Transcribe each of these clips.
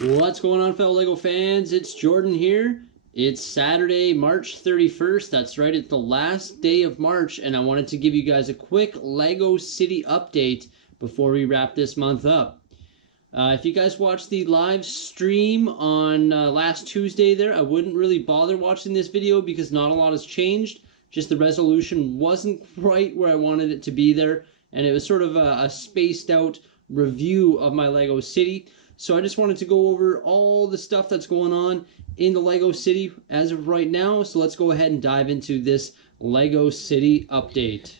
What's going on, fellow LEGO fans? It's Jordan here. It's Saturday, March 31st. That's right, it's the last day of March, and I wanted to give you guys a quick LEGO City update before we wrap this month up. If you guys watched the live stream on last Tuesday there, I wouldn't really bother watching this video because not a lot has changed. Just the resolution wasn't quite where I wanted it to be there, and it was sort of a spaced out review of my LEGO City. So I just wanted to go over all the stuff that's going on in the LEGO City as of right now. So let's go ahead and dive into this LEGO City update.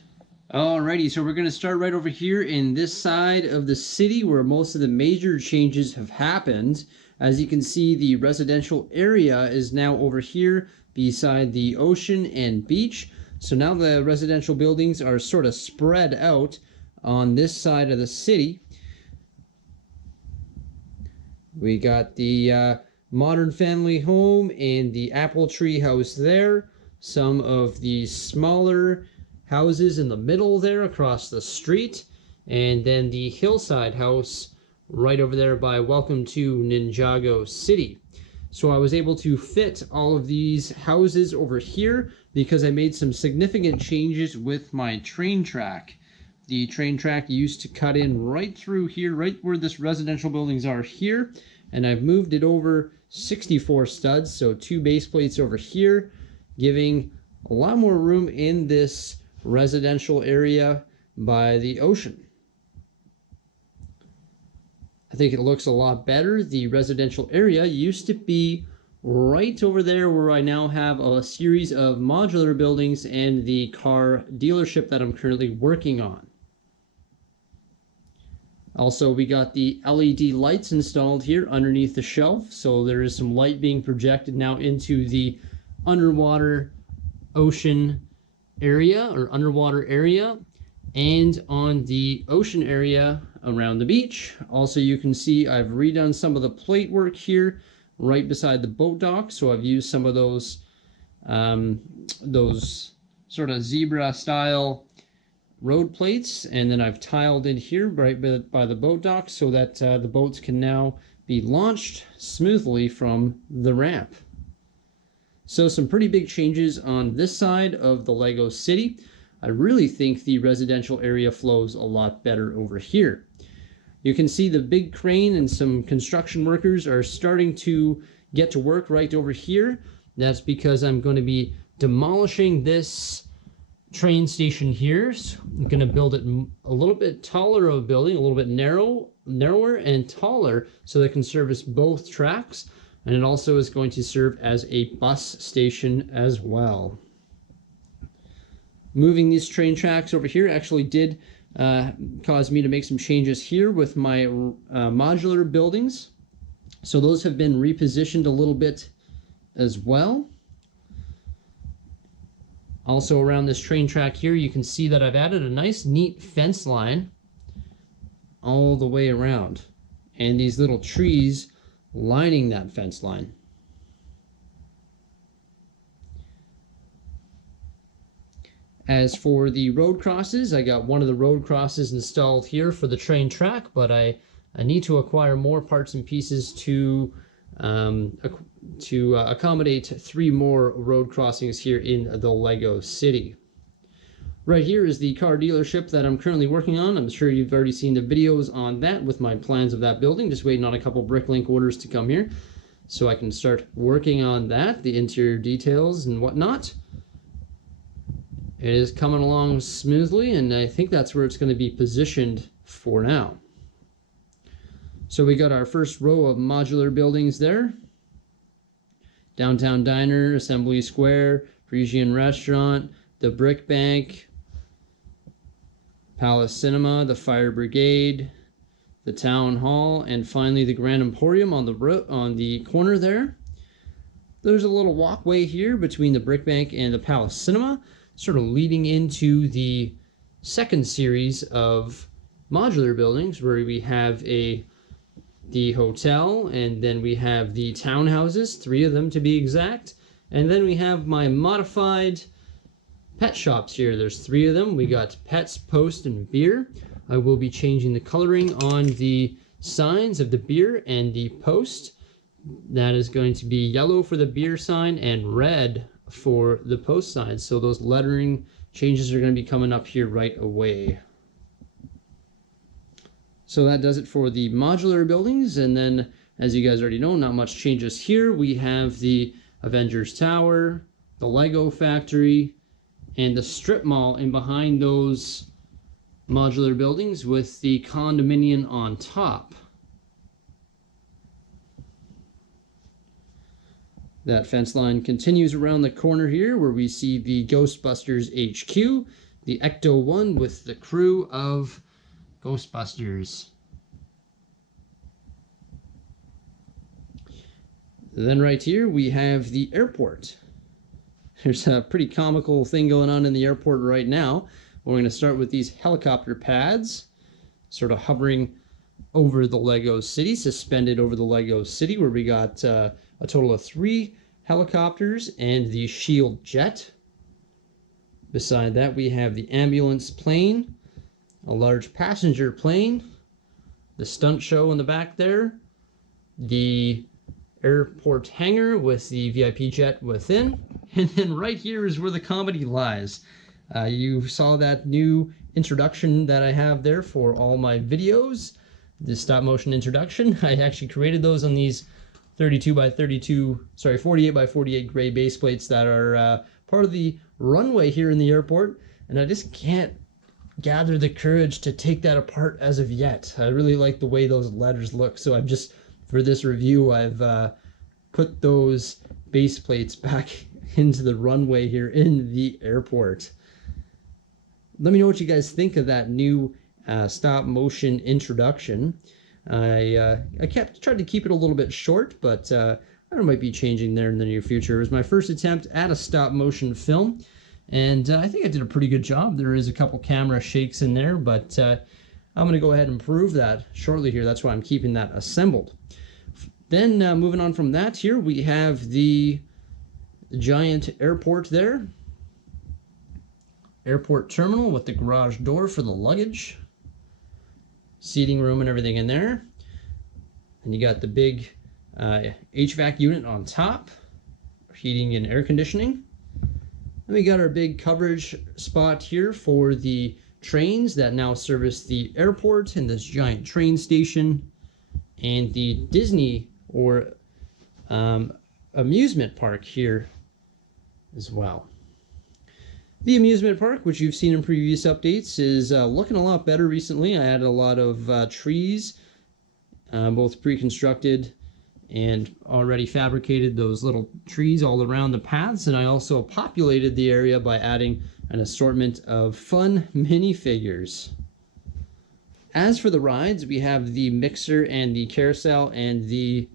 Alrighty, so we're going to start right over here in this side of the city where most of the major changes have happened. As you can see, the residential area is now over here beside the ocean and beach. So now the residential buildings are sort of spread out on this side of the city. We got the modern family home and the apple tree house there. Some of the smaller houses in the middle there across the street. And then the hillside house right over there by Welcome to Ninjago City. So I was able to fit all of these houses over here because I made some significant changes with my train track. The train track used to cut in right through here, right where this residential buildings are here. And I've moved it over 64 studs, so 2 base plates over here, giving a lot more room in this residential area by the ocean. I think it looks a lot better. The residential area used to be right over there where I now have a series of modular buildings and the car dealership that I'm currently working on. Also, we got the LED lights installed here underneath the shelf, so there is some light being projected now into the underwater ocean area or underwater area and on the ocean area around the beach. Also, you can see I've redone some of the plate work here right beside the boat dock, so I've used some of those sort of zebra style road plates, and then I've tiled in here right by the boat dock so that the boats can now be launched smoothly from the ramp. So some pretty big changes on this side of the LEGO City. I really think the residential area flows a lot better over here. You can see the big crane and some construction workers are starting to get to work right over here. That's because I'm going to be demolishing this train station here. So I'm going to build it a little bit taller of a building, a little bit narrower and taller, so that it can service both tracks, and it also is going to serve as a bus station as well. Moving these train tracks over here actually did cause me to make some changes here with my modular buildings, so those have been repositioned a little bit as well. Also around this train track here, you can see that I've added a nice neat fence line all the way around, and these little trees lining that fence line. As for the road crosses, I got one of the road crosses installed here for the train track, but I need to acquire more parts and pieces to accommodate 3 more road crossings here in the LEGO City. Right here is the car dealership that I'm currently working on. I'm sure you've already seen the videos on that with my plans of that building. Just waiting on a couple bricklink orders to come here so I can start working on that, the interior details and whatnot. It is coming along smoothly, and I think that's where it's going to be positioned for now. So we got our first row of modular buildings there. Downtown Diner, Assembly Square, Parisian Restaurant, the Brick Bank, Palace Cinema, the Fire Brigade, the Town Hall, and finally the Grand Emporium on the corner there. There's a little walkway here between the Brick Bank and the Palace Cinema, sort of leading into the second series of modular buildings where we have the hotel, and then we have the townhouses, 3 of them to be exact, and then we have my modified pet shops here. There's 3 of them. We got Pets, Post, and Beer. I will be changing the coloring on the signs of the beer and the post. That is going to be yellow for the beer sign and red for the post sign. So those lettering changes are going to be coming up here right away. So that does it for the modular buildings. And then, as you guys already know, not much changes here. We have the Avengers Tower, the Lego Factory, and the strip mall in behind those modular buildings with the condominium on top. That fence line continues around the corner here where we see the Ghostbusters HQ, the Ecto-1 with the crew of Ghostbusters. Then right here we have the airport. There's a pretty comical thing going on in the airport right now. We're going to start with these helicopter pads, sort of hovering over the Lego City, suspended over the Lego City, where we got a total of 3 helicopters and the Shield jet. Beside that, we have the ambulance plane, a large passenger plane, the stunt show in the back there, the airport hangar with the VIP jet within, and then right here is where the comedy lies. You saw that new introduction that I have there for all my videos, the stop motion introduction. I actually created those on these 48 by 48 gray base plates that are part of the runway here in the airport, and I just can't gather the courage to take that apart as of yet. I really like the way those letters look, so I've just, for this review, I've put those base plates back into the runway here in the airport. Let me know what you guys think of that new stop motion introduction. I tried to keep it a little bit short, but I might be changing there in the near future. It was my first attempt at a stop motion film, and I think I did a pretty good job. There is a couple camera shakes in there, but I'm going to go ahead and improve that shortly here. That's why I'm keeping that assembled. Then moving on from that, here we have the giant airport there. Airport terminal with the garage door for the luggage. Seating room and everything in there. And you got the big HVAC unit on top, heating and air conditioning. And we got our big coverage spot here for the trains that now service the airport and this giant train station, and the Disney or amusement park here as well. The amusement park, which you've seen in previous updates, is looking a lot better recently. I added a lot of trees, both pre-constructed and already fabricated those little trees all around the paths, and I also populated the area by adding an assortment of fun minifigures. As for the rides, we have the mixer and the carousel and the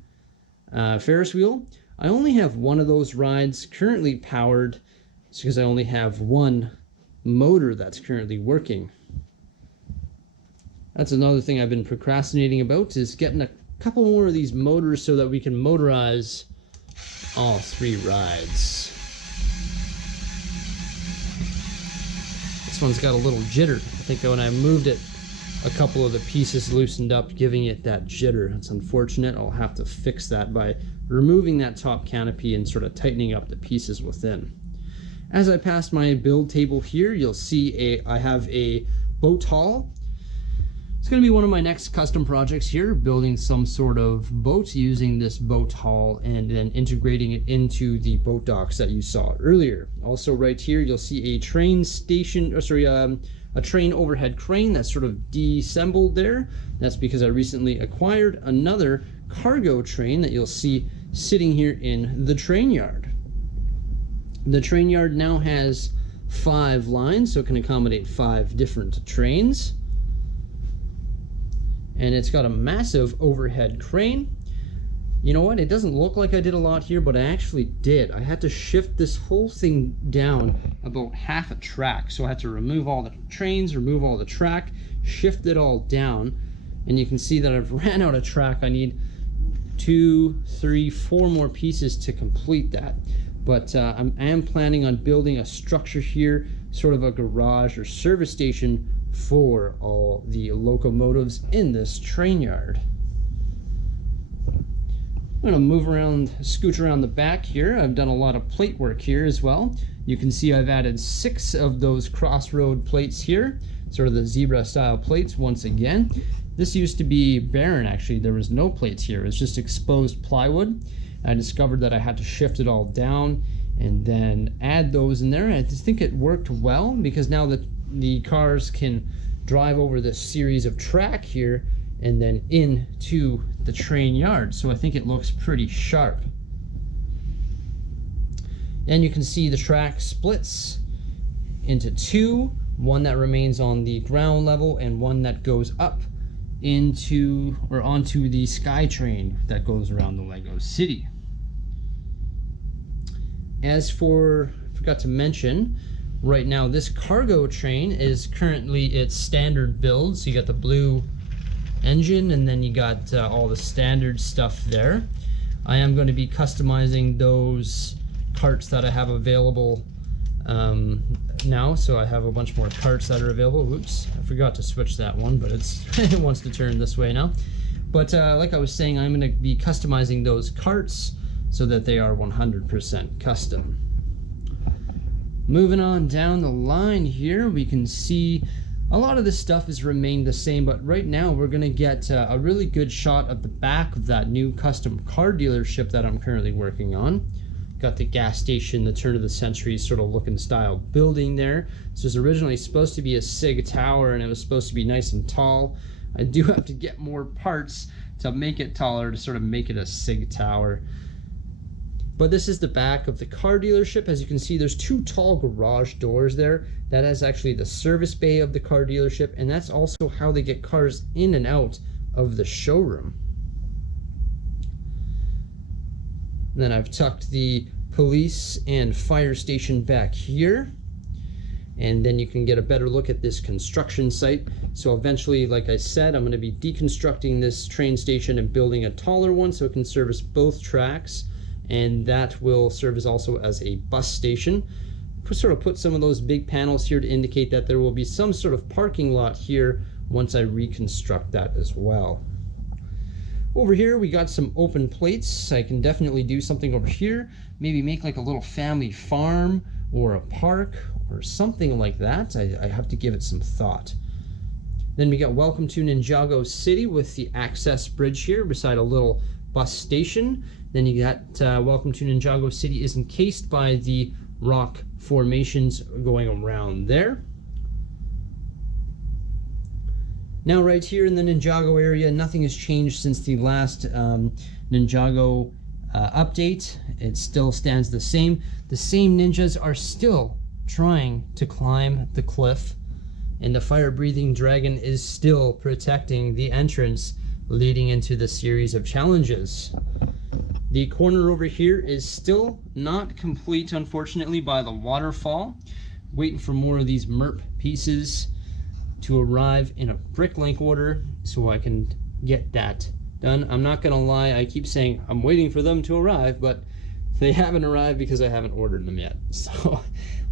Ferris wheel. I only have one of those rides currently powered. It's because I only have one motor that's currently working. That's another thing I've been procrastinating about, is getting a couple more of these motors so that we can motorize all 3 rides. This one's got a little jitter. I think that when I moved it, a couple of the pieces loosened up, giving it that jitter. It's unfortunate. I'll have to fix that by removing that top canopy and sort of tightening up the pieces within. As I pass my build table here, you'll see I have a boat hall. It's going to be one of my next custom projects here, building some sort of boat using this boat hall and then integrating it into the boat docks that you saw earlier. Also right here, you'll see a train station, a train overhead crane that's sort of deassembled there. That's because I recently acquired another cargo train that you'll see sitting here in the train yard. The train yard now has 5 lines, so it can accommodate 5 different trains. And it's got a massive overhead crane. You know what? It doesn't look like I did a lot here, but I actually did. I had to shift this whole thing down about half a track. So I had to remove all the trains, remove all the track, shift it all down. And you can see that I've ran out of track. I need 2, 3, 4 more pieces to complete that. But I am planning on building a structure here, sort of a garage or service station for all the locomotives in this train yard. I'm going to move around, scooch around the back here. I've done a lot of plate work here as well. You can see I've added 6 of those crossroad plates here, sort of the zebra style plates once again. This used to be barren actually. There was no plates here. It was just exposed plywood. I discovered that I had to shift it all down and then add those in there. And I just think it worked well because now that the cars can drive over this series of track here and then into the train yard. So I think it looks pretty sharp. And you can see the track splits into 2, one that remains on the ground level and one that goes up into or onto the sky train that goes around the Lego City. As for, I forgot to mention, right now this cargo train is currently its standard build. So you got the blue engine and then you got all the standard stuff there. I am going to be customizing those carts that I have available now. So I have a bunch more carts that are available. Oops, I forgot to switch that one, but it wants to turn this way now. But like I was saying, I'm going to be customizing those carts so that they are 100% custom. Moving on down the line here, we can see a lot of this stuff has remained the same, but right now we're going to get a really good shot of the back of that new custom car dealership that I'm currently working on. Got the gas station, the turn of the century sort of look and style building there. This was originally supposed to be a SIG tower and it was supposed to be nice and tall. I do have to get more parts to make it taller to sort of make it a SIG tower. But this is the back of the car dealership. As you can see, there's 2 tall garage doors there. That is actually the service bay of the car dealership, and that's also how they get cars in and out of the showroom. And then I've tucked the police and fire station back here. And then you can get a better look at this construction site. So eventually, like I said, I'm going to be deconstructing this train station and building a taller one so it can service both tracks. And that will serve as also as a bus station. Sort of put some of those big panels here to indicate that there will be some sort of parking lot here once I reconstruct that as well. Over here we got some open plates. I can definitely do something over here. Maybe make like a little family farm or a park or something like that. I have to give it some thought. Then we got Welcome to Ninjago City with the access bridge here beside a little bus station. Then you got Welcome to Ninjago City is encased by the rock formations going around there. Now right here in the Ninjago area, nothing has changed since the last Ninjago update. It still stands the same. The same ninjas are still trying to climb the cliff, and the fire-breathing dragon is still protecting the entrance leading into the series of challenges. The corner over here is still not complete, unfortunately, by the waterfall. Waiting for more of these MERP pieces to arrive in a bricklink order so I can get that done. I'm not gonna lie, I keep saying I'm waiting for them to arrive, but they haven't arrived because I haven't ordered them yet. So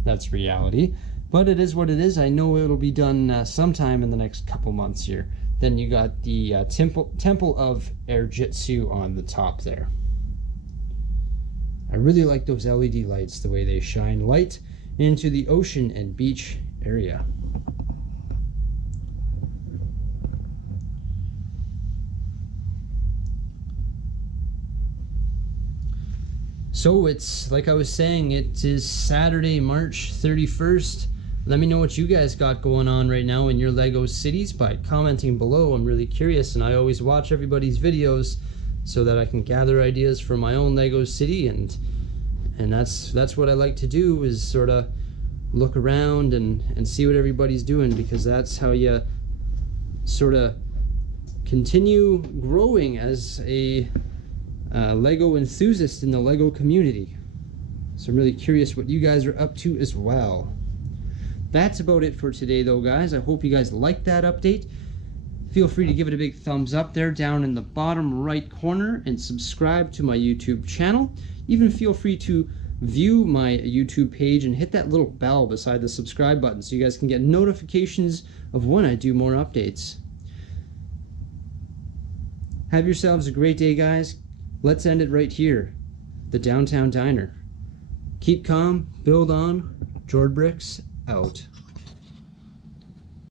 that's reality. But it is what it is. I know it'll be done sometime in the next couple months here. Then you got the Temple of Airjitsu on the top there. I really like those LED lights, the way they shine light into the ocean and beach area. So it's, like I was saying, it is Saturday, March 31st. Let me know what you guys got going on right now in your Lego cities by commenting below. I'm really curious, and I always watch everybody's videos so that I can gather ideas for my own Lego city, and that's what I like to do, is sort of look around and see what everybody's doing, because that's how you sort of continue growing as a Lego enthusiast in the Lego community. So I'm really curious what you guys are up to as well. That's about it for today though, guys. I hope you guys liked that update. Feel free to give it a big thumbs up there down in the bottom right corner and subscribe to my YouTube channel. Even feel free to view my YouTube page and hit that little bell beside the subscribe button so you guys can get notifications of when I do more updates. Have yourselves a great day, guys. let's end it right here. The Downtown Diner. Keep calm, build on. Jord Bricks out.